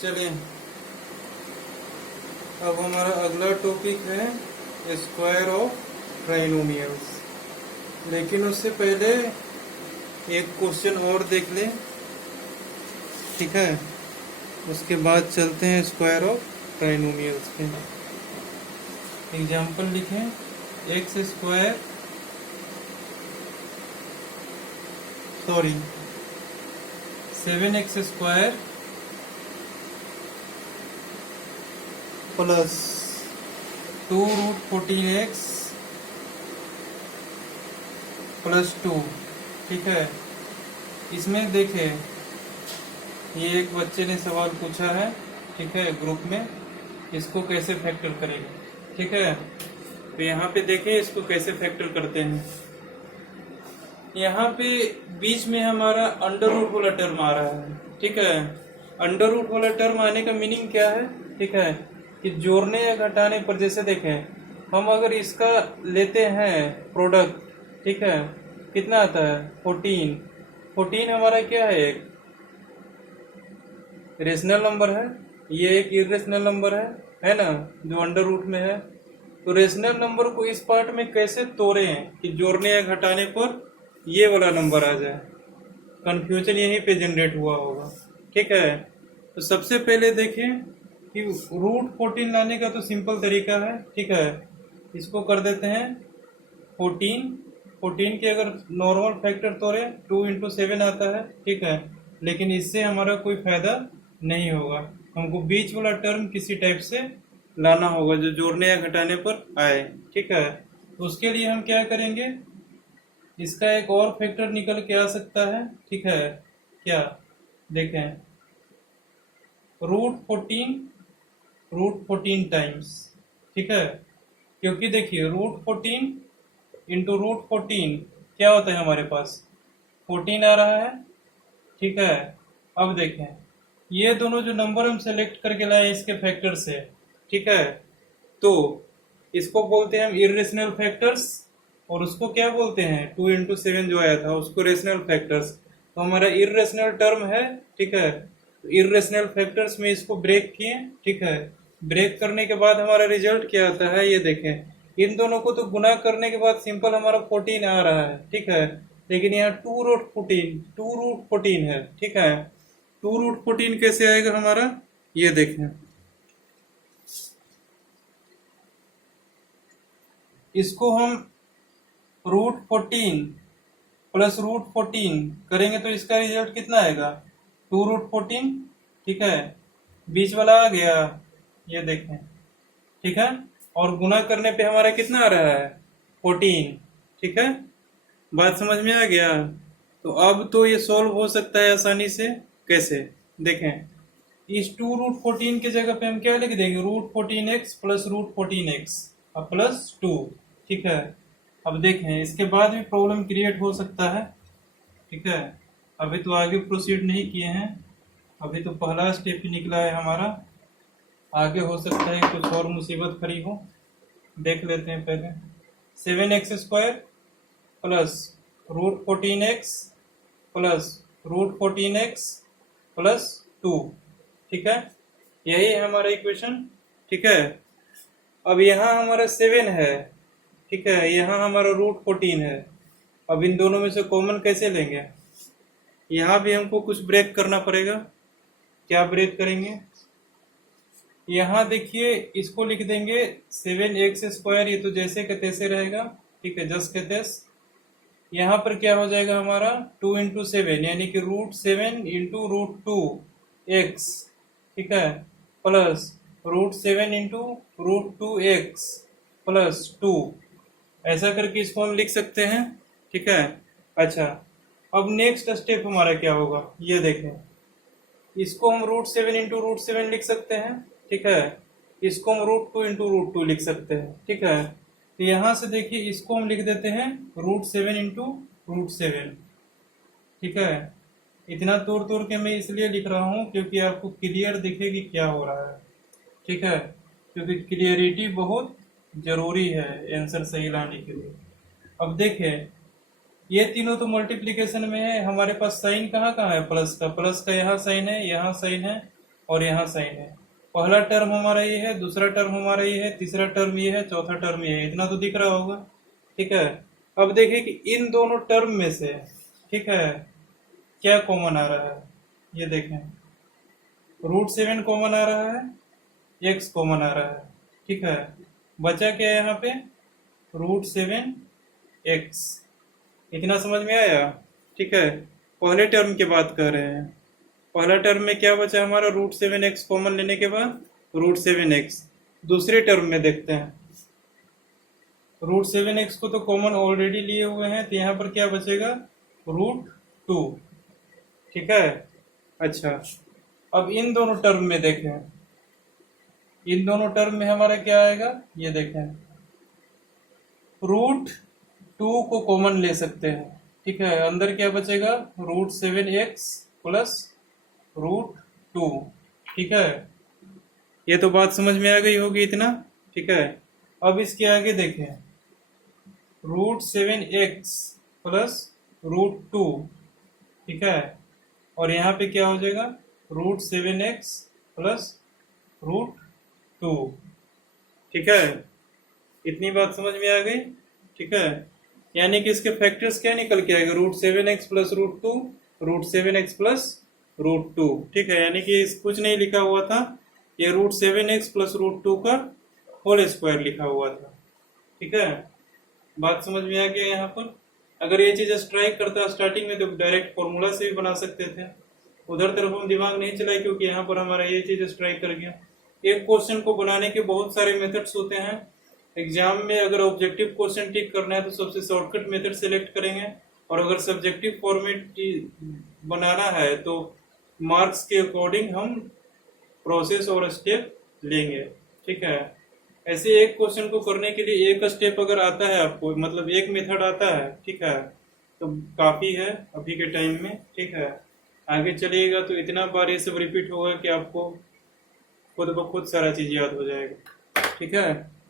चलिए अब हमारा अगला टॉपिक है स्क्वायर ऑफ ट्राइनोमियल्स। लेकिन उससे पहले एक क्वेश्चन और देख लें, ठीक है? उसके बाद चलते हैं स्क्वायर ऑफ ट्राइनोमियल्स पे। एग्जाम्पल लिखें, x square 7x square plus 2√14x plus 2, ठीक है? इसमें देखें, ये एक बच्चे ने सवाल पूछा है, ठीक है, ग्रुप में, इसको कैसे फैक्टर करेंगे, ठीक है? तो यहाँ पे देखें इसको कैसे फैक्टर करते हैं। यहाँ पे बीच में हमारा अंडर रूट वाला टर्म आ रहा है, ठीक है? अंडर रूट वाला टर्म आने का मीनिंग क्या है, ठीक है? कि जोड़ने या घटाने पर, जैसे देखें, हम अगर इसका लेते हैं प्रोडक्ट, ठीक है, कितना आता है 14 हमारा क्या है, एक रेशनल नंबर है, ये एक इरेशनल नंबर है ना, जो अंडर रूट में है। तो रेशनल नंबर को इस पार्ट में कैसे तोड़ें कि जोड़ने या घटाने पर ये वाला नंबर आ जाए। कंफ्यूजन यहीं पे जनरेट हुआ होगा, ठीक है? तो सबसे पहले देखें कि √14 लाने का तो सिंपल तरीका है, ठीक है? इसको कर देते हैं 14 के अगर नॉर्मल फैक्टर तोड़े 2 × 7 आता है, ठीक है? लेकिन इससे हमारा कोई फायदा नहीं होगा, हमको बीच वाला टर्म किसी टाइप से लाना होगा जो जोड़ने या घटाने पर आए, ठीक है? तो उसके लिए हम क्या करेंगे, इसका एक और फैक्टर निकल के आ सकता है, ठीक है? क्या देखें, √14 टाइम्स, ठीक है? क्योंकि देखिए √14 × √14 क्या होता है, हमारे पास 14 आ रहा है, ठीक है? अब देखें, ये दोनों जो नंबर हम सेलेक्ट करके लाए इसके फैक्टर से, ठीक है, तो इसको बोलते हैं हम इरेशनल फैक्टर्स, और उसको क्या बोलते हैं 2 × 7 जो आया था उसको रेशनल फैक्टर्स। तो हमारा इरेशनल टर्म है, ठीक है? इरेशनल फैक्टर्स में इसको ब्रेक किए, ठीक है? ब्रेक करने के बाद हमारा रिजल्ट क्या आता है, ये देखें, इन दोनों को तो गुना करने के बाद सिंपल हमारा 14 आ रहा है, ठीक है? लेकिन यहाँ 2√14 है, ठीक है? 2√14 कैसे आएगा हमारा, ये देखें, इसको हम √14 प्लस √14 करेंगे तो इसका रिजल्ट कितना आएगा 2√14, ठीक है? बीच वाला आ गया, ये देखें, ठीक है? और गुना करने पे हमारा कितना आ रहा है 14, ठीक है? बात समझ में आ गया? तो अब तो ये सॉल्व हो सकता है आसानी से। कैसे, देखें, इस 2√14 के जगह पे हम क्या लिख देंगे, √14x प्लस √14x और प्लस 2, ठीक है? अब देखें, इसके बाद भी प्रॉब्लम क्रिएट हो सकता है, ठीक है? अभी तो आगे प्रोसीड नहीं किए हैं, अभी तो पहला स्टेप ही निकला है हमारा, आगे हो सकता है कुछ और मुसीबत खड़ी हो। देख लेते हैं पहले, 7x square plus √14x plus √14x plus 2, ठीक है? यही है हमारा इक्वेशन, ठीक है? अब यहाँ हमारा 7 है, ठीक है? यहाँ हमारा √14 है। अब इन दोनों में से कॉमन कैसे लेंगे, यहाँ भी हमको कुछ ब्रेक करना पड़ेगा। क्या ब्रेक करेंगे, यहाँ देखिए, इसको लिख देंगे 7x स्क्वायर, ये तो जैसे के तैसे रहेगा, ठीक है, जस के तैस। यहाँ पर क्या हो जाएगा हमारा 2 × 7 यानी कि √7 × √2x, ठीक है, प्लस √7 × √2x प्लस 2, ऐसा करके इसको हम लिख सकते हैं, ठीक है? अच्छा, अब नेक्स्ट स्टेप हमारा क्या होगा, ये देखें, इसको हम √7 × √7 लिख सकते हैं, ठीक है? इसको हम √2 × √2 लिख सकते हैं, ठीक है? तो यहाँ से देखिए, इसको हम लिख देते हैं √7 × √7, ठीक है? इतना तोड़ के मैं इसलिए लिख रहा हूँ क्योंकि आपको क्लियर दिखे कि क्या हो रहा है, ठीक है? क्योंकि क्लियरिटी बहुत जरूरी है आंसर सही लाने के लिए। अब देखें, ये तीनों तो मल्टीप्लिकेशन में है, हमारे पास साइन कहाँ कहाँ है, प्लस का यहाँ साइन है, यहाँ साइन है, और यहाँ साइन है। पहला टर्म हमारा ये है, दूसरा टर्म हमारा ये है, तीसरा टर्म ये है, चौथा टर्म ये है। इतना तो दिख रहा होगा, ठीक है। अब देखिए कि इन दोनों टर्म में से, ठीक है, क्या कॉमन आ रहा है। ये देखें, √7 कॉमन आ रहा है, x कॉमन आ रहा है, ठीक है। बचा क्या यहाँ पे, √7x। इतना समझ में आया, ठीक है। पहले टर्म की बात कर रहे हैं। पहला टर्म में क्या बचा हमारा, √7x कॉमन लेने के बाद √7x। दूसरे टर्म में देखते हैं, √7x को तो कॉमन ऑलरेडी लिए हुए हैं, तो यहाँ पर क्या बचेगा, √2, ठीक है। अच्छा, अब इन दोनों टर्म में देखें, इन दोनों टर्म में हमारा क्या आएगा, ये देखें, √2 को कॉमन ले सकते हैं, ठीक है। अंदर क्या बचेगा, √7x प्लस √2, ठीक है। ये तो बात समझ में आ गई होगी इतना, ठीक है। अब इसके आगे देखें, √7x प्लस √2, ठीक है। और यहाँ पे क्या हो जाएगा, √7x प्लस √2, ठीक है। इतनी बात समझ में आ गई, ठीक है। यानी कि इसके फैक्टर्स क्या निकल के आएगा, √7x प्लस √2, √7x प्लस √2, ठीक है। यानी कि कुछ नहीं लिखा हुआ था, ये √7x प्लस √2 का होल स्क्वायर लिखा हुआ था, ठीक है। बात समझ में आ गया यहाँ पर। अगर ये चीज स्ट्राइक करता स्टार्टिंग में तो डायरेक्ट फॉर्मूला से भी बना सकते थे, उधर तरफ हम दिमाग नहीं चलाए क्योंकि यहाँ पर हमारा ये चीज स्ट्राइक कर गया। एक क्वेश्चन को बनाने के बहुत सारे मेथड्स होते हैं। एग्जाम में अगर ऑब्जेक्टिव क्वेश्चन टिक करना है तो सबसे शॉर्टकट मेथड सेलेक्ट करेंगे, और अगर सब्जेक्टिव फॉर्मेट बनाना है तो मार्क्स के अकॉर्डिंग हम प्रोसेस और स्टेप लेंगे, ठीक है। ऐसे एक क्वेश्चन को करने के लिए एक स्टेप अगर आता है आपको, मतलब एक मेथड आता है, ठीक है, तो काफी है अभी के टाइम में, ठीक है। आगे चलिएगा तो इतना बार ये सब रिपीट होगा कि आपको खुद ब खुद सारा चीज याद हो जाएगा, ठीक है।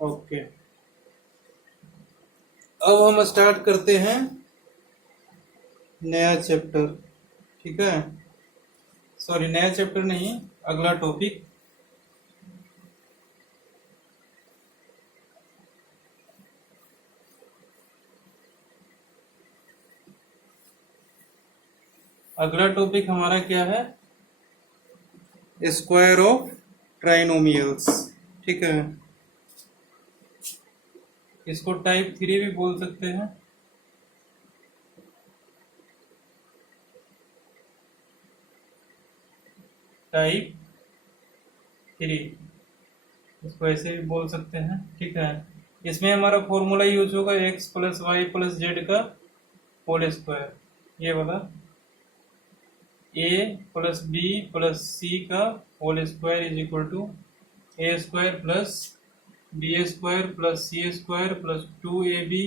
ओके, अब हम स्टार्ट करते हैं नया चैप्टर, ठीक है। सॉरी, नया चैप्टर नहीं, अगला टॉपिक। अगला टॉपिक हमारा क्या है, स्क्वायर ऑफ ट्राइनोमियल्स, ठीक है। इसको टाइप 3 भी बोल सकते हैं, टाइप 3, इसको ऐसे भी बोल सकते हैं, ठीक है। इसमें हमारा फॉर्मूला यूज होगा x plus y plus z का होल स्क्वायर, ये वाला a plus b plus c का whole square is equal to a square plus b square plus c square plus 2ab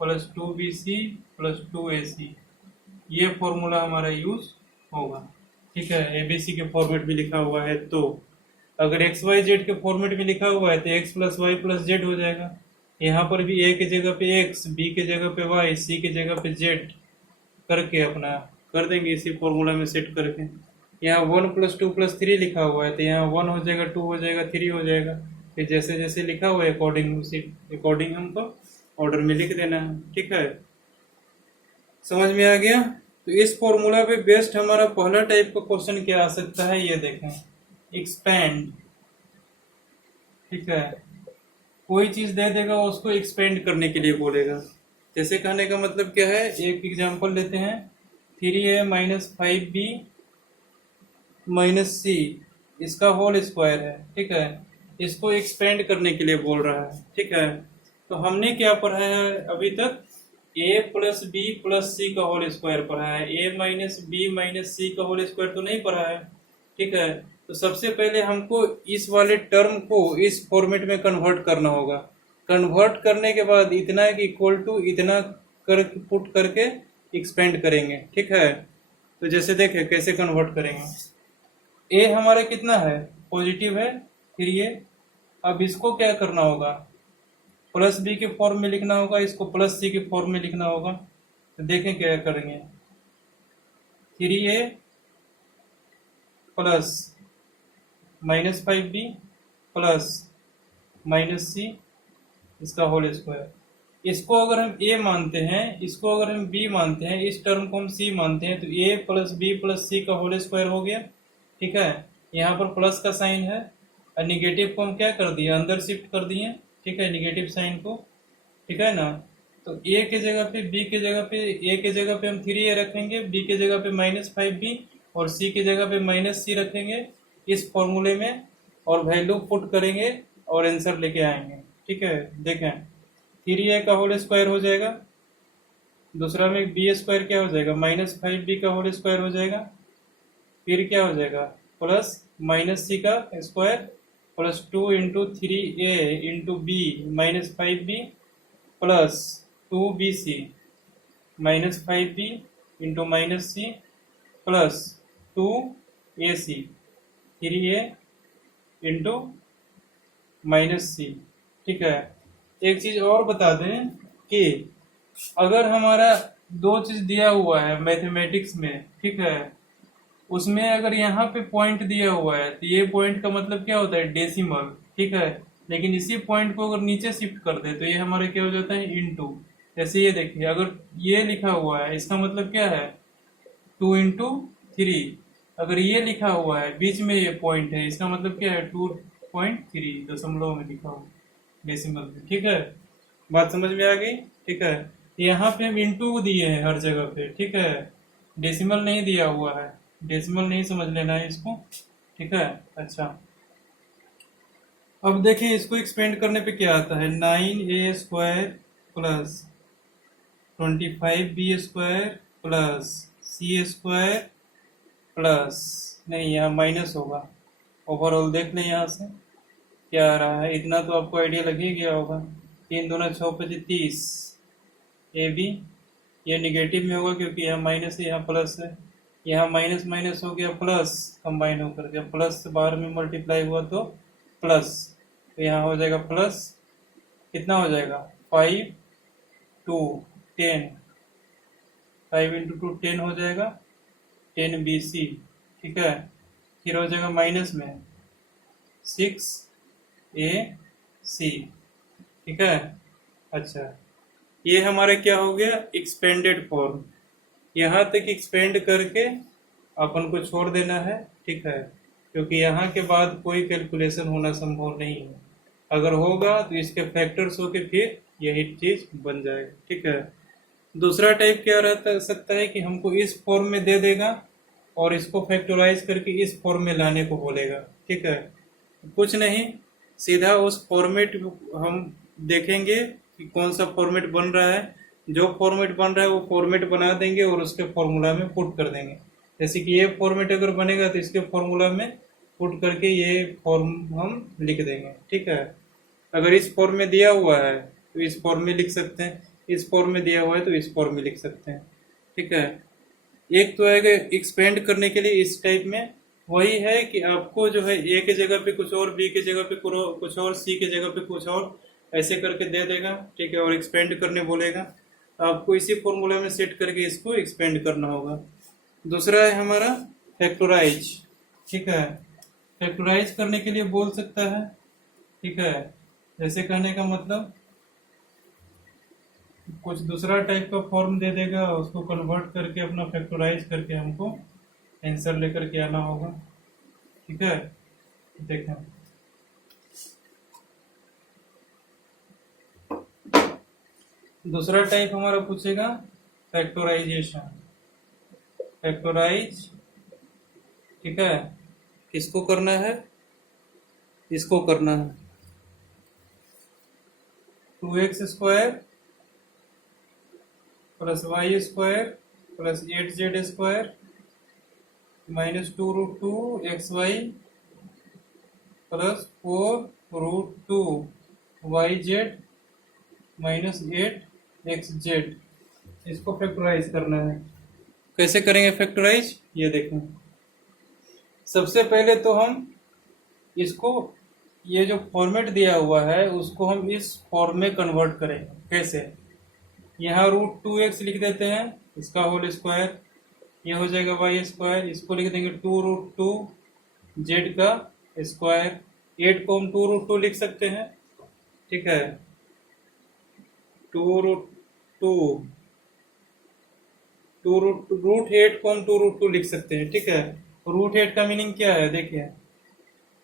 plus 2bc plus 2ac। ये formula हमारा use होगा, ठीक है। ABC के फॉर्मेट में लिखा हुआ है, तो अगर एक्स वाई जेड के फॉर्मेट में लिखा हुआ है तो x plus y plus z हो जाएगा। यहाँ पर भी ए की जगह पे एक्स, बी की जगह पे वाई, सी की जगह पे जेड करके अपना कर देंगे इसी फॉर्मूला में सेट करके। यहाँ 1 + 2 + 3 लिखा हुआ है तो यहाँ 1 हो जाएगा, 2 हो जाएगा, 3 हो जाएगा। फिर जैसे जैसे लिखा हुआ है अकॉर्डिंग उसी अकॉर्डिंग हमको ऑर्डर में लिख देना है, ठीक है। समझ में आ गया। तो इस फॉर्मूला पे बेस्ड हमारा पहला टाइप का क्वेश्चन क्या आ सकता है, ये देखें, एक्सपेंड, ठीक है। कोई चीज दे देगा उसको एक्सपेंड करने के लिए बोलेगा। जैसे कहने का मतलब क्या है, एक एग्जांपल लेते हैं, 3a - 5b - c, इसका होल स्क्वायर है, ठीक है। इसको एक्सपेंड करने के लिए बोल रहा है, ठीक है। तो हमने क्या पढ़ा है अभी तक, a + b + c का होल स्क्वायर पढ़ा है, a - b - c का होल स्क्वायर तो नहीं पढ़ा है, ठीक है। तो सबसे पहले हमको इस वाले टर्म को इस फॉर्मेट में कन्वर्ट करना होगा। कन्वर्ट करने के बाद इतना इक्वल टू इतना कर पुट करके एक्सपेंड करेंगे, ठीक है। तो जैसे देखें कैसे कन्वर्ट करेंगे, a हमारा कितना है, पॉजिटिव है, फिर ये अब इसको क्या करना होगा, प्लस बी के फॉर्म में लिखना होगा, इसको प्लस सी के फॉर्म में लिखना होगा। तो देखें क्या करेंगे, 3a plus -5b plus -c इसका होल स्क्वायर। इसको अगर हम a मानते हैं, इसको अगर हम b मानते हैं, इस टर्म को हम c मानते हैं, तो a plus b plus c का होल स्क्वायर हो गया। ठीक है, यहाँ पर प्लस का साइन है और निगेटिव को हम क्या कर दिए, अंदर शिफ्ट कर दिए। ठीक है, निगेटिव साइन को। ठीक है ना, तो a के जगह पे b के जगह पे a के जगह पे हम 3a रखेंगे, b के जगह पे -5b और c के जगह पे -c रखेंगे इस फॉर्मूले में, और वैल्यू पुट करेंगे और आंसर लेके आएंगे। ठीक है, देखें 3a का होल स्क्वायर हो जाएगा, दूसरा में b स्क्वायर क्या हो जाएगा, -5b का होल स्क्वायर हो जाएगा, फिर क्या हो जाएगा प्लस -c का square plus 2 into 3a into b -5b plus 2bc -5b into -c plus 2ac 3a into -c। ठीक है, एक चीज और बता दें कि अगर हमारा दो चीज दिया हुआ है मैथमेटिक्स में, ठीक है, उसमें अगर यहाँ पे पॉइंट दिया हुआ है तो ये पॉइंट का मतलब क्या होता है, डेसिमल। ठीक है, लेकिन इसी पॉइंट को अगर नीचे शिफ्ट कर दे तो ये हमारे क्या हो जाता है, इनटू। जैसे ये देखिए, अगर ये लिखा हुआ है इसका मतलब क्या है, 2 इंटू 3। अगर ये लिखा हुआ है बीच में ये पॉइंट है, इसका मतलब क्या है, 2.3 दशमलव में लिखा हुआ डेसिमल में। ठीक है, बात समझ में आ गई। ठीक है, यहाँ पे हम इंटू दिए हैं हर जगह पे। ठीक है, डेसिमल नहीं दिया हुआ है, डेसिमल नहीं समझ लेना है इसको। ठीक है, अच्छा अब देखिए इसको एक्सपेंड करने पे क्या आता है, 9a square plus 25b square plus c square plus, नहीं यहाँ माइनस होगा, ओवरऑल देख लें यहाँ से क्या आ रहा है, इतना तो आपको आइडिया लग ही गया होगा। 3 दूना 6 25 30 ए बी, ये निगेटिव में होगा क्योंकि यहाँ माइनस है, यहाँ प्लस है, यहाँ माइनस माइनस हो गया प्लस, कंबाइन होकर के प्लस से बाहर में मल्टीप्लाई हुआ तो प्लस, तो यहाँ हो जाएगा प्लस, कितना हो जाएगा 5 2 10, 5 इंटू 2 10 हो जाएगा, 10bc। ठीक है, फिर हो जाएगा माइनस में 6ac। ठीक है, अच्छा ये हमारा क्या हो गया, एक्सपेंडेड फॉर्म। यहाँ तक एक्सपेंड करके अपन को छोड़ देना है। ठीक है, क्योंकि यहाँ के बाद कोई कैलकुलेशन होना संभव नहीं है, अगर होगा तो इसके फैक्टर्स होके फिर यही चीज बन जाएगा। ठीक है, दूसरा टाइप क्या रहता सकता है कि हमको इस फॉर्म में दे देगा और इसको फैक्टराइज करके इस फॉर्म में लाने को बोलेगा। ठीक है, कुछ नहीं, सीधा उस फॉर्मेट हम देखेंगे कि कौन सा फॉर्मेट बन रहा है, जो फॉर्मेट बन रहा है वो फॉर्मेट बना देंगे और उसके फॉर्मूला में पुट कर देंगे। जैसे कि ये फॉर्मेट अगर बनेगा तो इसके फॉर्मूला में पुट करके ये फॉर्म हम लिख देंगे। ठीक है, अगर इस फॉर्म में दिया हुआ है तो इस फॉर्म में लिख सकते हैं, इस फॉर्म में दिया हुआ है तो इस फॉर्म में लिख सकते हैं। ठीक है, एक तो है एक्सपेंड करने के लिए इस टाइप में, वही है कि आपको जो है ए के जगह पे कुछ और, बी के जगह पे कुछ और, सी के जगह पे कुछ और, ऐसे करके दे देगा। ठीक है, और एक्सपेंड करने बोलेगा, आपको इसी फॉर्मूला में सेट करके इसको एक्सपेंड करना होगा। दूसरा है हमारा फैक्टराइज। ठीक है, फैक्टराइज करने के लिए बोल सकता है। ठीक है, जैसे कहने का मतलब कुछ दूसरा टाइप का फॉर्म दे देगा, उसको कन्वर्ट करके अपना फैक्टराइज करके हमको आंसर लेकर के आना होगा। ठीक है, देखें दूसरा टाइप हमारा पूछेगा फैक्टराइजेशन, फैक्टराइज। ठीक है, किसको करना है, इसको करना है 2x square plus y square plus 8z square minus 2 root 2 x y plus 4 root 2 y z minus 8 x z. इसको फैक्टराइज करना है। कैसे करेंगे फैक्टराइज, ये देखें। सबसे पहले तो हम इसको, ये जो फॉर्मेट दिया हुआ है उसको हम इस फॉर्म में कन्वर्ट करेंगे। कैसे, यहाँ रूट 2x लिख देते हैं, इसका होल स्क्वायर, ये हो जाएगा वाई स्क्वायर, इसको लिख देंगे 2 रूट 2 जेड का स्क्वायर। 8 को हम 2√2 लिख सकते हैं, ठीक है, 2√2, रूट 8 को हम 2√2 लिख सकते हैं, ठीक है। रूट 8 का मीनिंग क्या है, देखिए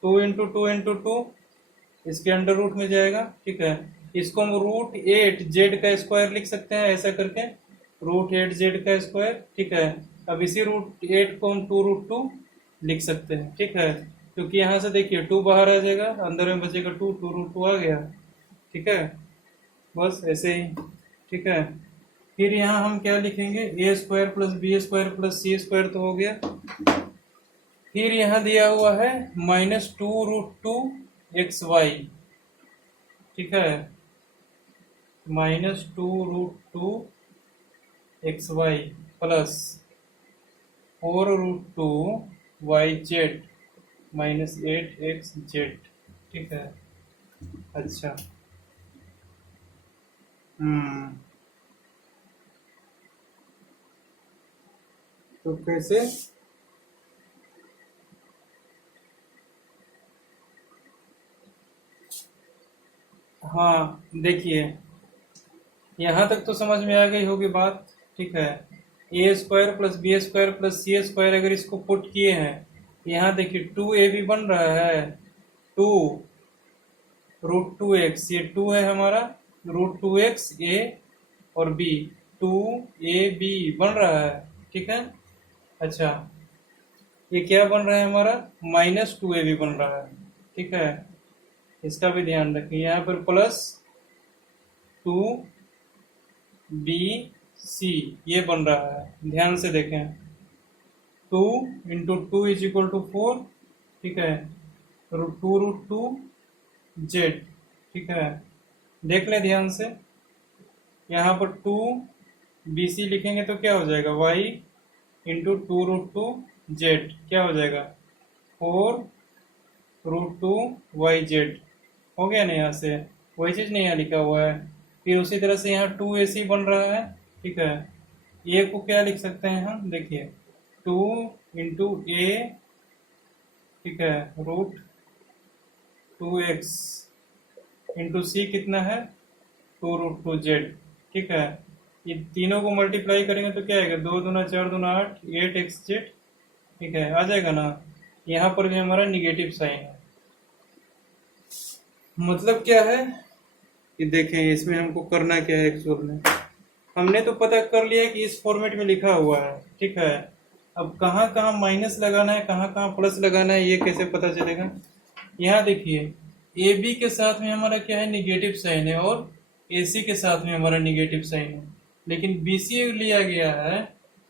2 × 2 × 2 इसके अंडर रूट में जाएगा, ठीक है। इसको हम √8 जेड का स्क्वायर लिख सकते हैं, ऐसा करके √8 जेड का स्क्वायर, ठीक है। अब इसी √8 को हम 2√2 लिख सकते हैं, ठीक है, क्योंकि यहाँ से देखिए 2 बाहर आ जाएगा, अंदर में बचेगा 2 आ गया, ठीक है। बस ऐसे ही, ठीक है। फिर यहाँ हम क्या लिखेंगे, a² + b² + c² तो हो गया। फिर यहाँ दिया हुआ है -2√2xy, ठीक है, -2√2xy प्लस 4√2yz -8xz, ठीक है। अच्छा, तो कैसे, हाँ देखिए यहाँ तक तो समझ में आ गई होगी बात, ठीक है। a² + b² + c² अगर इसको पुट किए हैं, यहाँ देखिए 2ab बन रहा है, 2√2x, ये 2 है हमारा, √2x a और b, 2ab बन रहा है, ठीक है। अच्छा, ये क्या बन रहा है हमारा, -2ab बन रहा है, ठीक है। इसका भी ध्यान रखिए, यहाँ पर +2bc ये बन रहा है, ध्यान से देखें, 2 × 2 = 4, ठीक है, 2√2z, ठीक है। देख लें ध्यान से, यहाँ पर 2bc लिखेंगे तो क्या हो जाएगा, y × 2√2z क्या हो जाएगा, 4√2yz हो गया ना। यहाँ से वही चीज नहीं यहाँ लिखा हुआ है। फिर उसी तरह से यहाँ 2ac बन रहा है, ठीक है। a को क्या लिख सकते हैं हम, देखिए 2 × a, ठीक है, √2x × c कितना है, 2√2z, ठीक है। ये तीनों को मल्टीप्लाई करेंगे तो क्या आएगा, 2 दूना 4 दूना 8, 8xz, ठीक है, आ जाएगा ना। यहाँ पर भी हमारा निगेटिव साइन है, मतलब क्या है कि देखें इसमें हमको करना क्या है, एक्चुअल में हमने तो पता कर लिया कि इस फॉर्मेट में लिखा हुआ है, ठीक है। अब कहाँ कहाँ माइनस लगाना है, कहाँ कहाँ प्लस लगाना है, ये कैसे पता चलेगा। यहाँ देखिए ए बी के साथ में हमारा क्या है, निगेटिव साइन है, और ए सी के साथ में हमारा निगेटिव साइन है, लेकिन बी सी लिया गया है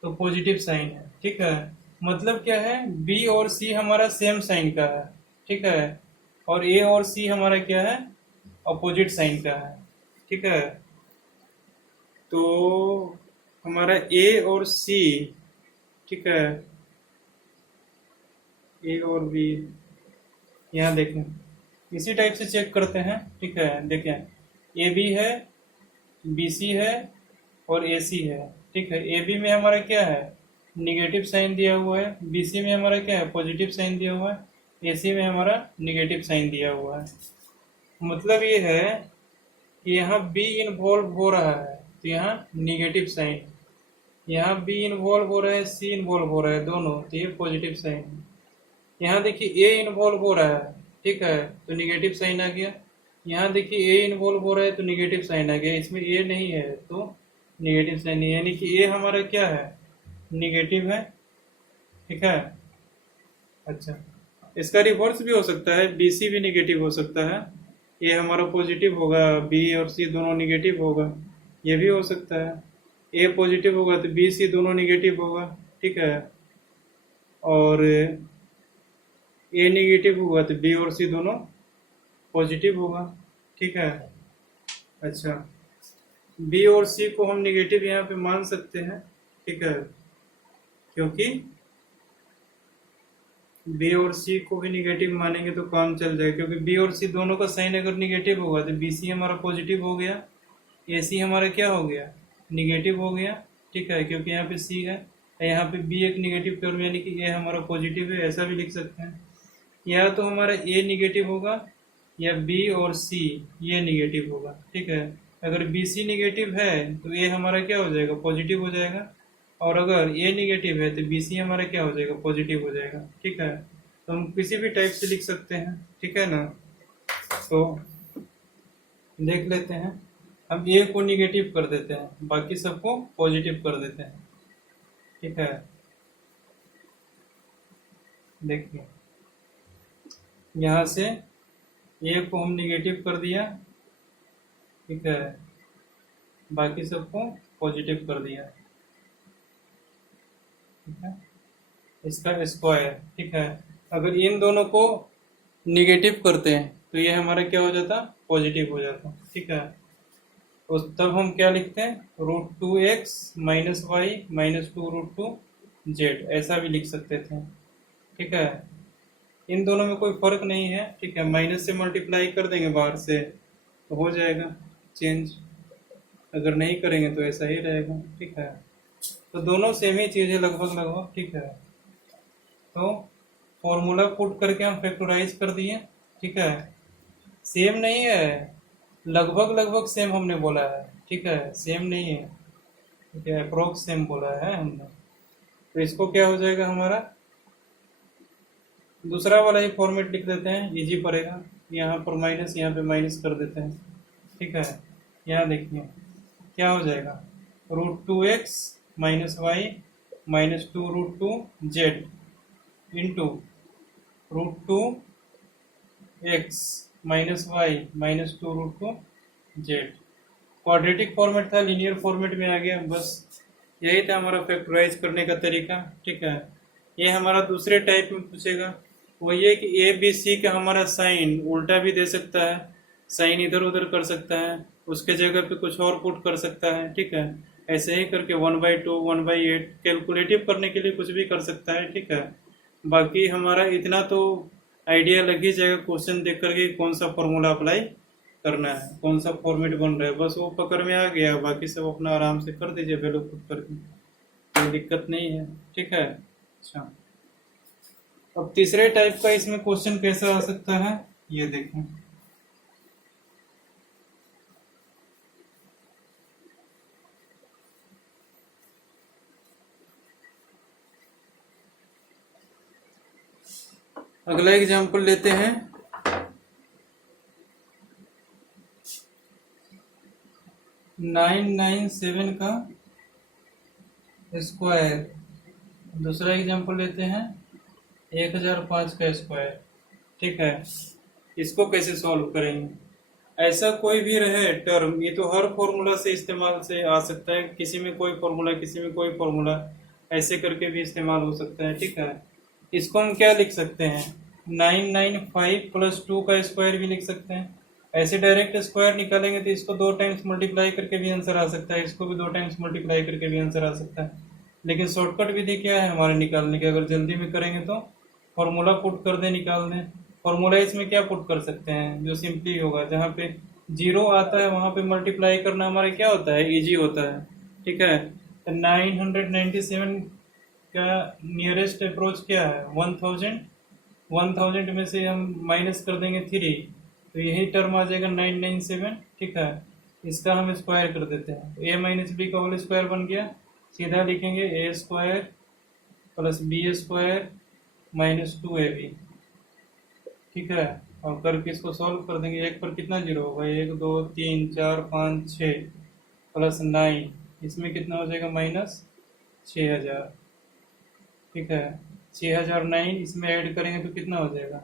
तो पॉजिटिव साइन है, ठीक है। मतलब क्या है, बी और सी हमारा सेम साइन का है, ठीक है, और ए और सी हमारा क्या है, अपोजिट साइन का है, ठीक है। तो हमारा ए और सी, ठीक है, ए और बी, यहाँ देखें इसी टाइप से चेक करते हैं, ठीक है। देखें ए बी है, बी सी है और ए सी है, ठीक है। ए बी में हमारा क्या है, निगेटिव साइन दिया हुआ है, बी सी में हमारा क्या है, पॉजिटिव साइन दिया हुआ है, ए सी में हमारा निगेटिव साइन दिया हुआ है। मतलब ये है कि यहाँ बी इन्वॉल्व हो रहा है तो यहाँ निगेटिव साइन, यहाँ बी इन्वॉल्व हो रहा है, सी इन्वॉल्व हो रहा है, दोनों, तो ये पॉजिटिव साइन है। यहाँ देखिए ए इन्वॉल्व हो रहा है, ठीक है, तो निगेटिव साइन आ गया। यहाँ देखिए ए इन्वॉल्व हो रहा है तो निगेटिव साइन आ गया, इसमें ए नहीं है तो निगेटिव साइन नहीं है, यानी कि ए हमारा क्या है, निगेटिव है, ठीक है। अच्छा, इसका रिवर्स भी हो सकता है, बी सी भी निगेटिव हो सकता है, ए हमारा पॉजिटिव होगा, बी और सी दोनों निगेटिव होगा, ये भी हो सकता है। ए पॉजिटिव होगा तो बी सी दोनों निगेटिव होगा, ठीक है, और ए निगेटिव होगा तो बी और सी दोनों पॉजिटिव होगा, ठीक है। अच्छा, बी और सी को हम निगेटिव यहाँ पे मान सकते हैं, ठीक है, क्योंकि बी और सी को भी निगेटिव मानेंगे तो काम चल जाएगा, क्योंकि बी और सी दोनों का साइन अगर निगेटिव होगा तो बी सी हमारा पॉजिटिव हो गया, ए सी हमारा क्या हो गया, निगेटिव हो गया, ठीक है, क्योंकि यहाँ पे सी है, यहाँ पे बी एक निगेटिव टर्म यानी कि ए हमारा पॉजिटिव है, ऐसा भी लिख सकते हैं। या तो हमारा ए निगेटिव होगा या बी और सी ये निगेटिव होगा, ठीक है। अगर बी सी निगेटिव है तो ए हमारा क्या हो जाएगा, पॉजिटिव हो जाएगा, और अगर ए निगेटिव है तो बी सी हमारा क्या हो जाएगा, पॉजिटिव हो जाएगा, ठीक है। तो हम किसी भी टाइप से लिख सकते हैं, ठीक है ना। तो देख लेते हैं, हम ए को निगेटिव कर देते हैं, बाकी सबको पॉजिटिव कर देते हैं, ठीक है। देखिए यहाँ से ए को हम निगेटिव कर दिया, ठीक है, बाकी सबको पॉजिटिव कर दिया, ठीक है, इसका स्क्वायर, ठीक है। अगर इन दोनों को निगेटिव करते हैं तो ये हमारा क्या हो जाता, पॉजिटिव हो जाता, ठीक है। तो तब हम क्या लिखते हैं, √2x - y - 2√2z ऐसा भी लिख सकते थे, ठीक है। इन दोनों में कोई फर्क नहीं है, ठीक है, माइनस से मल्टीप्लाई कर देंगे बाहर से तो हो जाएगा चेंज, अगर नहीं करेंगे तो ऐसा ही रहेगा, ठीक है। तो दोनों सेम ही चीज़ है लगभग लगभग, ठीक है। तो फॉर्मूला पुट करके हम फैक्टराइज कर दिए, ठीक है। सेम नहीं है, लगभग लगभग सेम हमने बोला है, ठीक है, सेम नहीं है, ठीक है, अप्रोक्स सेम बोला है हमने। तो इसको क्या हो जाएगा हमारा, दूसरा वाला ही फॉर्मेट लिख देते हैं, इजी पड़ेगा। यहाँ पर माइनस, यहाँ पे माइनस कर देते हैं, ठीक है। यहाँ देखिए क्या हो जाएगा, √2x - y - 2√2z into √2x - y - 2√2z। Quadratic format था, लीनियर फॉर्मेट में आ गया, बस यही था हमारा फैक्टराइज करने का तरीका, ठीक है। ये हमारा दूसरे टाइप में पूछेगा, वो ये कि ए बी सी का हमारा साइन उल्टा भी दे सकता है, साइन इधर उधर कर सकता है, उसके जगह पे कुछ और पुट कर सकता है, ठीक है। ऐसे ही करके 1/2 1/8 कैलकुलेटिव करने के लिए कुछ भी कर सकता है, ठीक है। बाकी हमारा इतना तो आइडिया लग ही जाएगा क्वेश्चन देख करके कौन सा फॉर्मूला अप्लाई करना है, कौन सा फॉर्मेट बन रहा है, बस वो पकड़ में आ गया। बाकी सब अपना आराम से कर दीजिए वैल्यू पुट करके, कोई दिक्कत नहीं है, ठीक है। अच्छा, अब तीसरे टाइप का इसमें क्वेश्चन कैसा आ सकता है, ये देखें। अगला एग्जांपल लेते हैं, 997 का स्क्वायर। दूसरा एग्जांपल लेते हैं 1005 का स्क्वायर, ठीक है। इसको कैसे सॉल्व करेंगे, ऐसा कोई भी रहे टर्म, ये तो हर फॉर्मूला से इस्तेमाल से आ सकता है, किसी में कोई फॉर्मूला किसी में कोई फॉर्मूला, ऐसे करके भी इस्तेमाल हो सकता है, ठीक है। इसको हम क्या लिख सकते हैं, 995 + 2 का स्क्वायर भी लिख सकते हैं। ऐसे डायरेक्ट स्क्वायर निकालेंगे तो इसको 2 टाइम्स मल्टीप्लाई करके भी आंसर आ सकता है, इसको भी 2 टाइम्स मल्टीप्लाई करके भी आंसर आ सकता है। लेकिन शॉर्टकट विधि क्या है हमारे निकालने की, अगर जल्दी में करेंगे तो फॉर्मूला पुट कर दें, निकाल दें। फॉर्मूला इसमें क्या पुट कर सकते हैं, जो सिंपली होगा, जहाँ पे 0 आता है वहां पे मल्टीप्लाई करना हमारा क्या होता है, इजी होता है, ठीक है। 997 का नियरेस्ट अप्रोच क्या है, 1000। 1000 में से हम माइनस कर देंगे 3, तो यही टर्म आ जाएगा 997, ठीक है। इसका हम स्क्वायर कर देते हैं, तो a - b का होल स्क्वायर बन गया। सीधा लिखेंगे a² + b² - 2ab, ठीक है। और करके इसको सॉल्व कर देंगे, एक पर कितना जीरो होगा, 1 2 3 4 5 6 + 9, इसमें कितना हो जाएगा, -6000, ठीक है। 6009 इसमें ऐड करेंगे तो कितना हो जाएगा,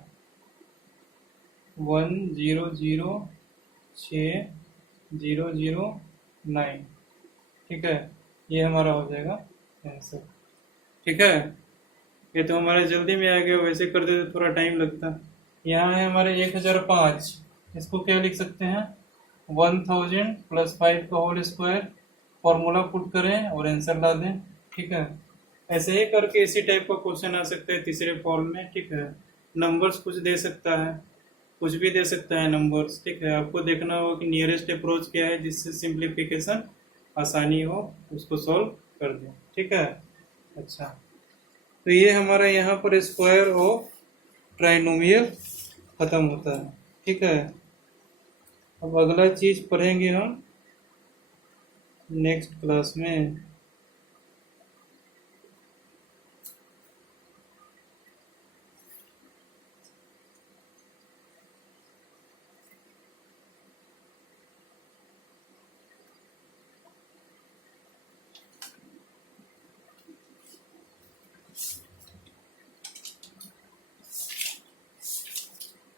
1006,009, ठीक है। ये हमारा हो जाएगा आंसर, ठीक है। ये तो हमारा जल्दी में आ गया, वैसे कर देते थोड़ा टाइम लगता। यहाँ है हमारे 1005, इसको क्या लिख सकते हैं, 1000 + 5 का होल स्क्वायर, फॉर्मूला पुट करें और आंसर ला दें, ठीक है। ऐसे ही करके इसी टाइप का क्वेश्चन आ सकता है तीसरे फॉर्म में, ठीक है। नंबर्स कुछ दे सकता है, कुछ भी दे सकता है नंबर्स, ठीक है। आपको देखना होगा कि नियरेस्ट अप्रोच क्या है जिससे सिंप्लीफिकेशन आसानी हो, उसको सॉल्व कर दें, ठीक है। अच्छा, तो ये हमारा यहाँ पर स्क्वायर ऑफ ट्राइनोमियल खत्म होता है। ठीक है, अब अगला चीज पढ़ेंगे हम नेक्स्ट क्लास में।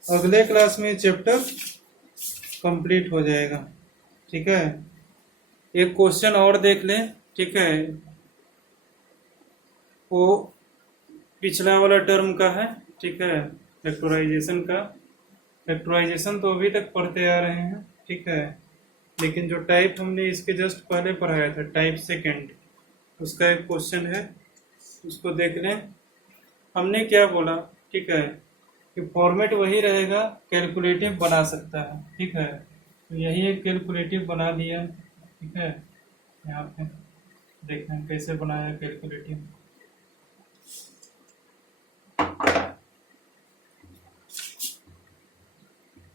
अगले क्लास में चैप्टर कंप्लीट हो जाएगा। ठीक है, एक क्वेश्चन और देख लें। ठीक है, वो पिछला वाला टर्म का है। ठीक है, फैक्टराइजेशन का। फैक्टराइजेशन तो अभी तक पढ़ते आ रहे हैं। ठीक है, लेकिन जो टाइप हमने इसके जस्ट पहले पढ़ाया था, टाइप सेकंड, उसका एक क्वेश्चन है, उसको देख लें। हमने क्या बोला? ठीक है, कि फॉर्मेट वही रहेगा, कैलकुलेटिव बना सकता है। ठीक है, तो यही एक कैलकुलेटिव बना दिया। ठीक है, यहाँ पे देखें कैसे बनाया calculative.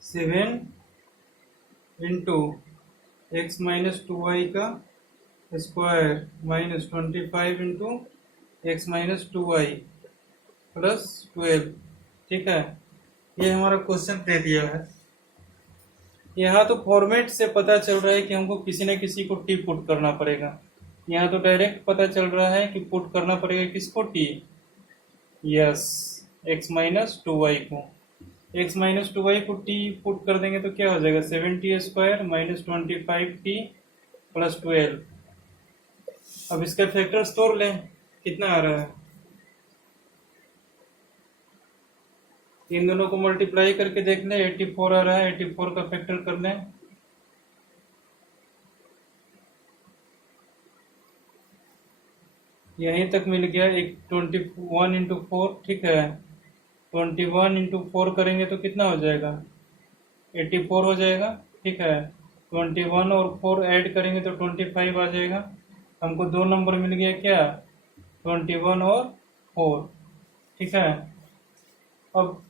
Seven into x minus 2y का square minus 25 into x minus 2y plus 12। ठीक है, ये हमारा क्वेश्चन दे दिया है। यहाँ तो फॉर्मेट से पता चल रहा है कि हमको किसी न किसी को टी पुट करना पड़ेगा। यहाँ तो डायरेक्ट पता चल रहा है कि पुट करना पड़ेगा किसको? T. Yes, x minus 2y को। एक्स माइनस 2y को टी पुट कर देंगे तो क्या हो जाएगा? 7t square minus 25t plus 12। अब इसका फैक्टर्स तोड़ लें, कितना आ रहा है? इन दोनों को मल्टीप्लाई करके देख लें, 84 आ रहा है। 84 का फैक्टर कर लें। यहीं तक मिल गया। एक 21 इंटू 4। ठीक है, 21 इंटू 4 करेंगे तो कितना हो जाएगा? 84 हो जाएगा। ठीक है, 21 और 4 ऐड करेंगे तो 25 आ जाएगा। हमको दो नंबर मिल गया, क्या? 21 और 4। ठीक है, अब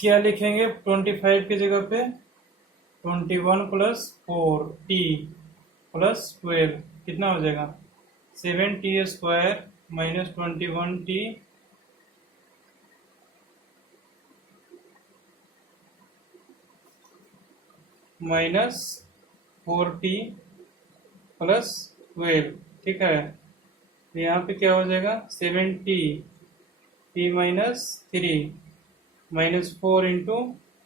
क्या लिखेंगे 25 की जगह पे? 21 प्लस 4t प्लस 12 कितना हो जाएगा? 7t square minus 21t minus 4t plus 12। ठीक है, तो यहाँ पे क्या हो जाएगा? 7t t minus 3 minus 4 into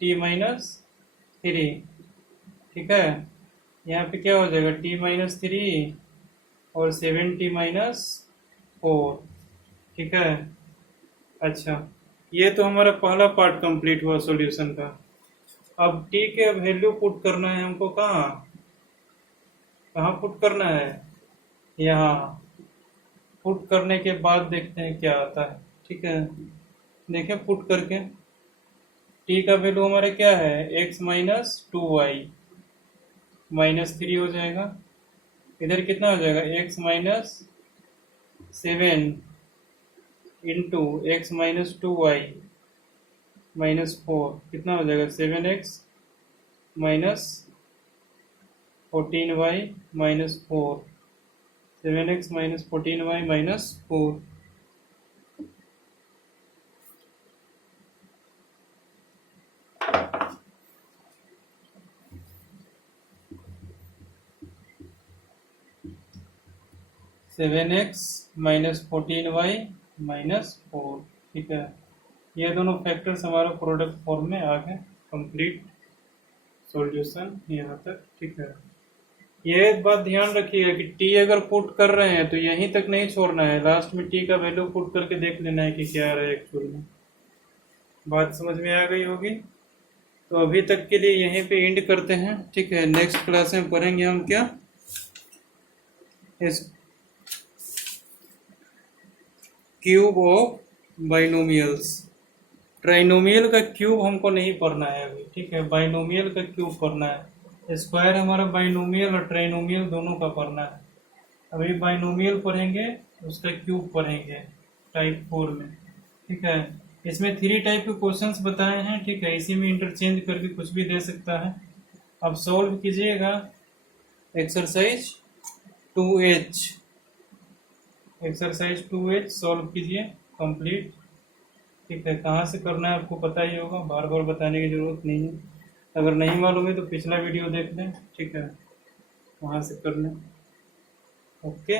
T minus 3। ठीक है, यहाँ पे क्या हो जाएगा? t माइनस 3 और 7t माइनस 4। ठीक है, अच्छा, ये तो हमारा पहला पार्ट कंप्लीट हुआ सॉल्यूशन का। अब t के वैल्यू पुट करना है हमको। कहाँ कहाँ पुट करना है? यहाँ। पुट करने के बाद देखते हैं क्या आता है। ठीक है, देखें पुट करके t का वैल्यू हमारा क्या है? x माइनस 2y माइनस 3 हो जाएगा। इधर कितना हो जाएगा? x minus 7 into x minus 2y minus 4 कितना हो जाएगा? 7x minus 14y minus 4। 7x minus 14y minus 4। Seven x minus 14y minus 4। ठीक है, ये दोनों फैक्टर्स हमारा प्रोडक्ट फॉर्म में आ गए। कंप्लीट सॉल्यूशन यहाँ तक। ठीक है, ये बात ध्यान रखिएगा कि टी अगर पुट कर रहे हैं तो यहीं तक नहीं छोड़ना है, लास्ट में टी का वैल्यू पुट करके देख लेना है कि क्या आ रहा है एक्चुअल में। बात समझ में आ गई होगी। तो अभी तक के लिए यहीं पे एंड करते हैं। ठीक है, नेक्स्ट क्लास में पढ़ेंगे हम क्या? इस क्यूब ऑफ बाइनोमियल्स। ट्राइनोमियल का क्यूब हमको नहीं पढ़ना है अभी। ठीक है, बाइनोमियल का क्यूब पढ़ना है। स्क्वायर हमारा बाइनोमियल और ट्राइनोमियल दोनों का पढ़ना है। अभी बाइनोमियल पढ़ेंगे, उसका क्यूब पढ़ेंगे टाइप 4 में। ठीक है, इसमें 3 टाइप के क्वेश्चंस बताए हैं, ठीक है, इसी में इंटरचेंज करके कुछ भी दे सकता है। अब सॉल्व कीजिएगा exercise 2H, exercise 2H solve कीजिए कंप्लीट, ठीक है। कहाँ से करना है आपको पता ही होगा, बार बार बताने की जरूरत नहीं है। अगर नहीं मालूम है तो पिछला वीडियो देख लें, ठीक है, वहाँ से कर लें। ओके।